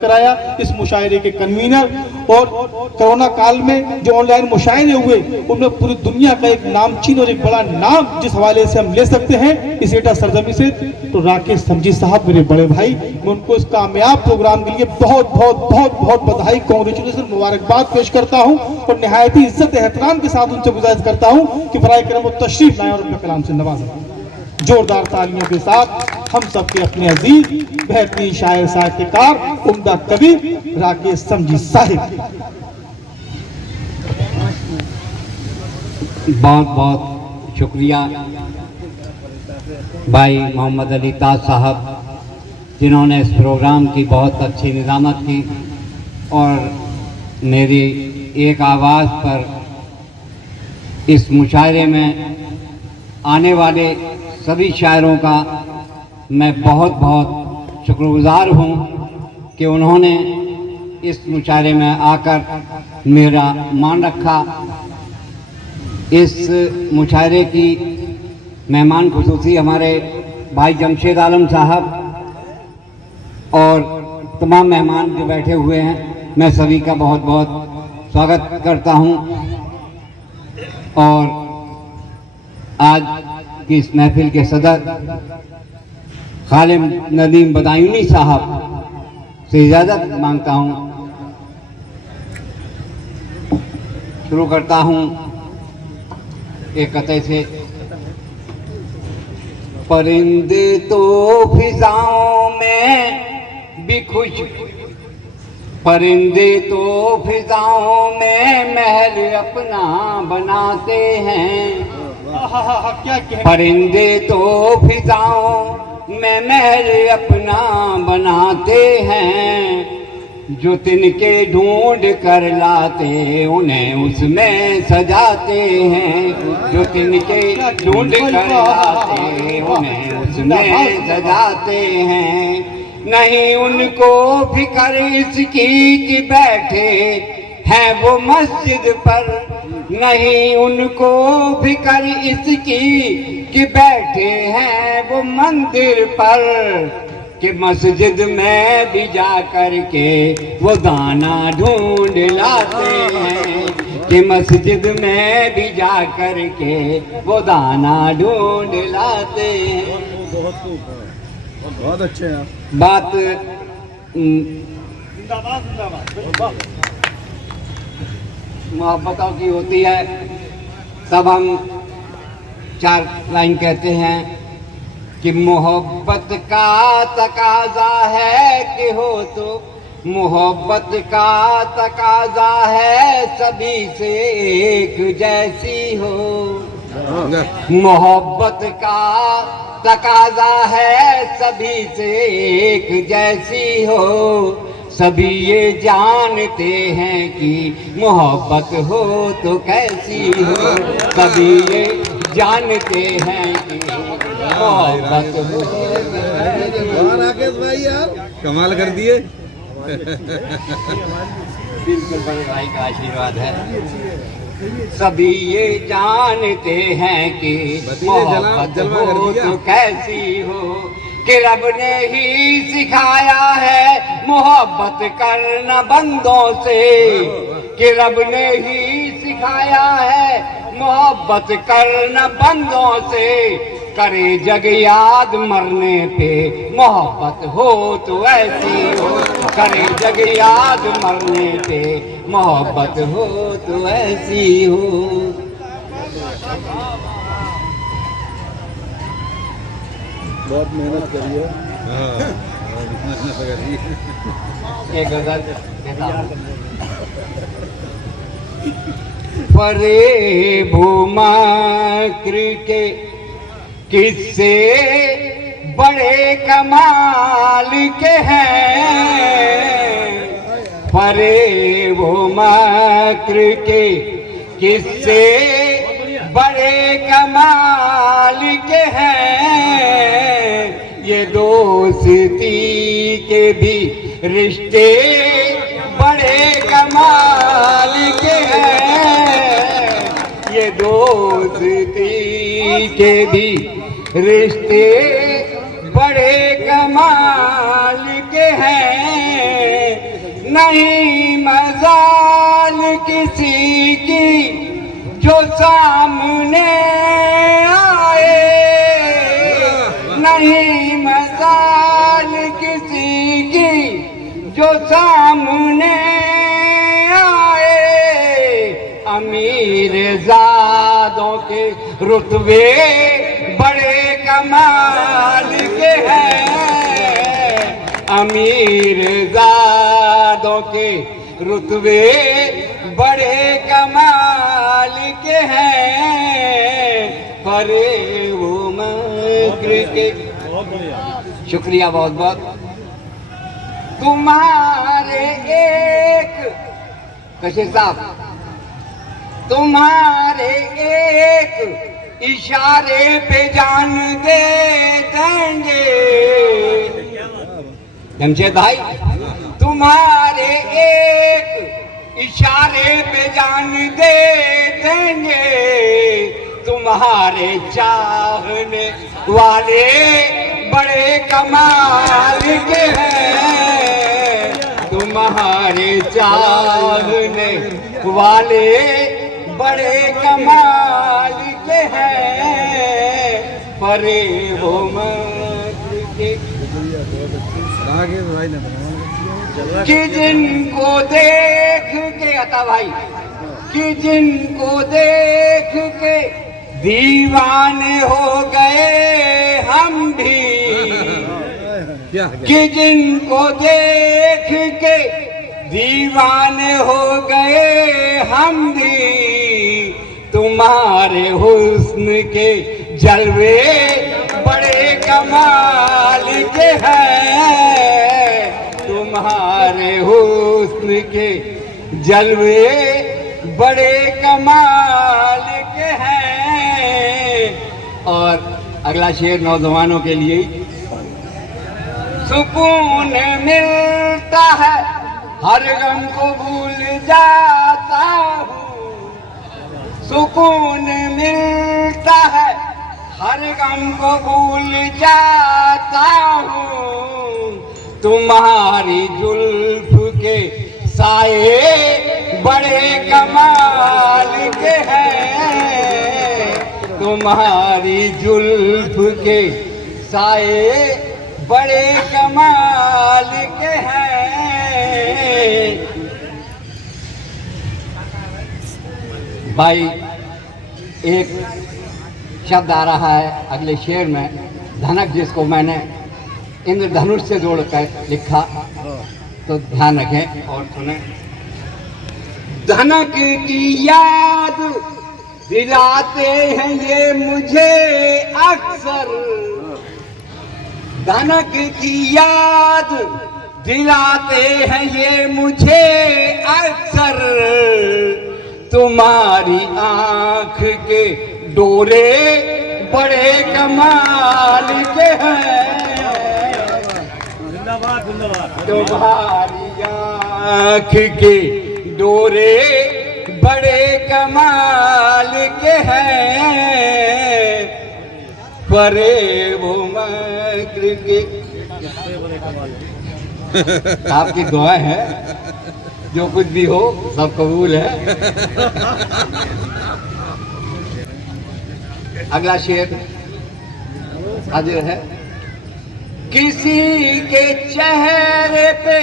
कराया। इस मुशायरे के कन्वीनर और कोरोना काल में जो ऑनलाइन मुशायरे हुए उनमें पूरी दुनिया का एक नामचीन और एक बड़ा नाम जिस हवाले से हम ले सकते हैं इस एटा सरजमी से, तो राकेश समझी साहब मेरे बड़े भाई, मैं उनको इस कामयाब प्रोग्राम के लिए बहुत बहुत बहुत बहुत बधाई, कांग्रेचुलेशन, मुबारकबाद पेश करता हूं और निहायत ही इज्जत एहतराम के साथ उनसे गुजारिश करता हूं कि बराए करम तशरीफ लाएं और अपने कलाम से नवाजें। जोरदार तालियों के साथ हम सबके अपने अजीज बेहतरीन शायर साहित्यकार उम्दा कवि राकेश समझी साहिब। बहुत बहुत शुक्रिया भाई मोहम्मद अली ताज साहब, जिन्होंने इस प्रोग्राम की बहुत अच्छी निज़ामत की और मेरी एक आवाज़ पर इस मुशायरे में आने वाले सभी शायरों का मैं बहुत बहुत शुक्रगुजार हूँ कि उन्होंने इस मुशायरे में आकर मेरा मान रखा। इस मुशायरे की मेहमान खुसूसी हमारे भाई जमशेद आलम साहब और तमाम मेहमान जो बैठे हुए हैं, मैं सभी का बहुत बहुत स्वागत करता हूँ। और आज की इस महफिल के सदर खालिद नदीम बदायूनी साहब से इजाज़त मांगता हूँ। शुरू करता हूँ एक कते से। परिंदे तो फिजाओं में भी खुश, परिंदे तो फिजाओं में महल अपना बनाते हैं। परिंदे तो फिजाओं में महल अपना बनाते हैं, जो तिनके ढूंढ कर लाते उन्हें उसमें सजाते हैं। जो तिनके ढूंढ कर लाते उन्हें उसमें सजाते हैं। नहीं उनको फिक्र इसकी कि बैठे हैं वो मस्जिद पर, नहीं उनको फिक्र इसकी कि बैठे हैं वो मंदिर पर, कि मस्जिद में भी जा कर के वो दाना ढूंढ लाते हैं। कि मस्जिद में भी जा कर के वो दाना ढूंढ लाते हैं। बहुत अच्छे हैं बात मोहब्बतों की होती है तब हम चार लाइन कहते हैं कि मोहब्बत का तकाजा है कि हो तो, मोहब्बत का तकाजा है सभी से एक जैसी हो। मोहब्बत का तकाजा है सभी से एक जैसी हो। सभी ये जानते हैं कि मोहब्बत हो तो कैसी हो। सभी ये जानते हैं कि मोहब्बत हो। राकेश भाई यार कमाल कर दिए। बिल्कुल बड़े भाई का आशीर्वाद है। सभी ये जानते हैं कि मोहब्बत हो तो कैसी हो। कि रब ने ही सिखाया है मोहब्बत करना बंदों से। कि रब ने ही सिखाया है मोहब्बत करना बंदों से। करे जग याद मरने पे मोहब्बत हो तो ऐसी हो। करे जग याद मरने पे मोहब्बत हो तो ऐसी हो। बहुत मेहनत करी है। एक गजल परे भूमाक्र के किस्से बड़े कमाल के हैं। परे भूमाक्र के किस्से बड़े कमाल के हैं। ये दोस्ती के भी रिश्ते बड़े कमाल के हैं। ये दोस्ती के भी रिश्ते बड़े कमाल के हैं। नहीं मजाल किसी की जो सामने आए, नहीं मजाल किसी की जो सामने आए। अमीर ज़ादों के रुतबे बड़े कमाल के हैं, अमीर ज़ादों के रुतबे बड़े कमाल के हैं, परे वो मक्र के। शुक्रिया बहुत बहुत। तुम्हारे एक कशीर साहब, तुम्हारे एक इशारे पे जान दे देंगे। जमशेद भाई, तुम्हारे एक इशारे पे जान दे देंगे, तुम्हारे चाहने वाले बड़े कमाल के हैं, तुम्हारे चाहने वाले बड़े कमाल के हैं, परे वो मक्र के। कि जिनको देख के अता भाई, कि जिनको देख के दीवाने हो गए हम भी, कि जिनको देख के दीवाने हो गए हम भी, तुम्हारे हुस्न के जलवे बड़े कमाल के हैं, तुम्हारे हुस्न के जलवे बड़े कमाल के हैं। और अगला शेर नौजवानों के लिए। सुकून मिलता है हर गम को भूल जाता हूँ, सुकून मिलता है हर गम को भूल जाता हूँ, तुम्हारी जुल्फ के साए बड़े कमाल के हैं, तुम्हारी जुल्फ के साए बड़े कमाल के हैं। भाई एक शब्द आ रहा है अगले शेर में, धनक, जिसको मैंने इंद्रधनुष से जोड़कर लिखा, तो ध्यान रखें और सुने। धनक की याद दिलाते हैं ये मुझे अक्सर, धनक की याद दिलाते हैं ये मुझे अक्सर, तुम्हारी आंख के डोरे बड़े कमाल के हैं, तुम्हारी आंख के डोरे बड़े कमाल के हैं, परे वो मक्र के। आपकी दुआ है, जो कुछ भी हो सब कबूल है। अगला शेर हाजिर है। किसी के चेहरे पे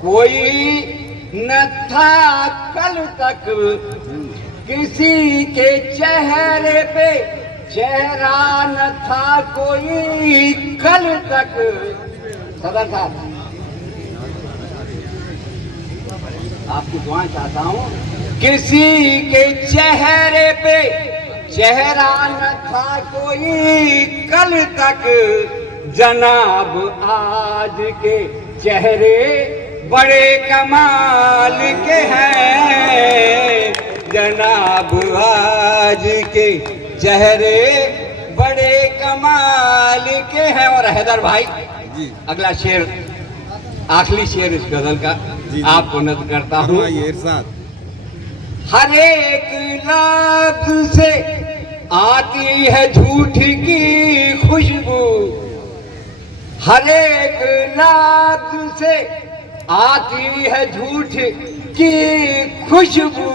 कोई न था कल तक, किसी के चेहरे पे चेहरा न था कोई कल तक। सदर साहब, आपकी दुआएं चाहता हूँ। किसी के चेहरे पे चेहरा न था कोई कल तक, जनाब आज के चेहरे बड़े कमाल के हैं, जनाब आज के चेहरे बड़े कमाल के हैं। और हैदर भाई जी, अगला शेर, आखिरी शेर इस गजल का आपको नज़र करता हूँ। हर एक लफ्ज़ से आती है झूठ की खुशबू, हर एक लफ्ज़ से आती है झूठ की खुशबू,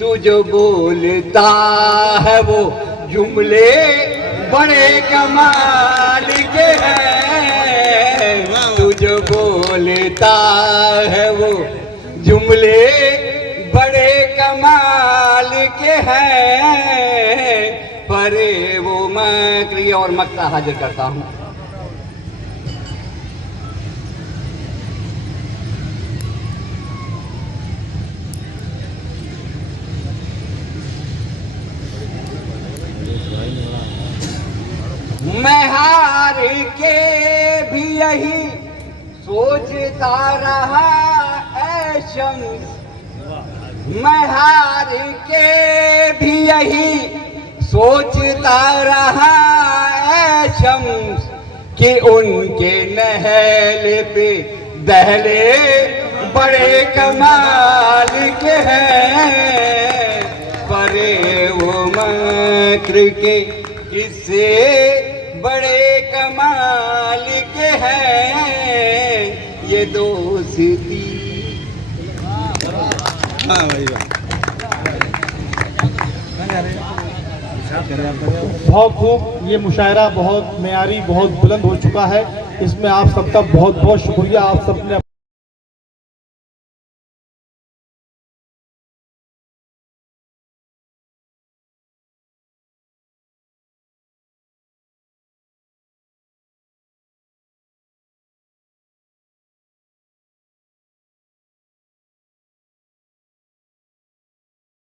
तू जो बोलता है वो जुमले बड़े कमाल के हैं, तू जो बोलता है वो जुमले बड़े कमाल के हैं, परे वो मक्री और मक्ता हाजिर करता हूँ। मैं हार के भी यही सोचता रहा ऐ शम्स, मैं हार के भी यही सोचता रहा ऐ शम्स, कि उनके नहल पे दहले बड़े कमाल के हैं, परे वो मक्र के किस्से बड़े कमाल के हैं, ये दोस्ती। हाँ भाई वाह। बहुत खूब। ये मुशायरा बहुत मेयारी, बहुत बुलंद हो चुका है। इसमें आप सबका बहुत बहुत शुक्रिया। आप सबने